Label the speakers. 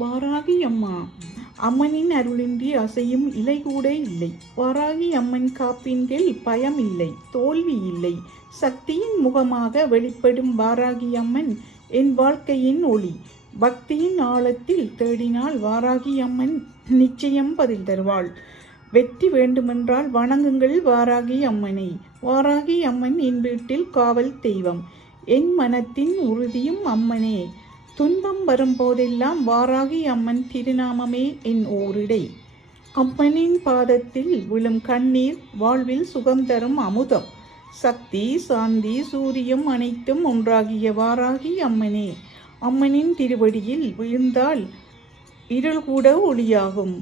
Speaker 1: வாராகி அம்மா. அம்மனின் அருளின்றி அசையும் இலை கூட இல்லை. வாராகி அம்மன் காப்பின் கீழ் பயம் இல்லை தோல்வி இல்லை. சக்தியின் முகமாக வெளிப்படும் வாராகி அம்மன் என் வாழ்க்கையின் ஒளி. பக்தியின் ஆழத்தில் தேடினால் வாராகி அம்மன் நிச்சயம் பதில் தருவாள். வெற்றி வேண்டுமென்றால் வணங்குங்கள் வாராகி அம்மனை. வாராகி அம்மன் என் வீட்டில் காவல் தெய்வம். என் மனத்தின் உறுதியும் அம்மனே. துன்பம் வரும்போதெல்லாம் வாராகி அம்மன் திருநாமமே என் ஓரிடை அம்மனின் பாதத்தில் விழும் கண்ணீர் வாழ்வில் சுகம் தரும் அமுதம். சக்தி சாந்தி சூரியம் அனைத்தும் ஒன்றாகிய வாராகி அம்மனே. அம்மனின் திருவடியில் விழுந்தால் இருள் கூட ஒளியாகும்.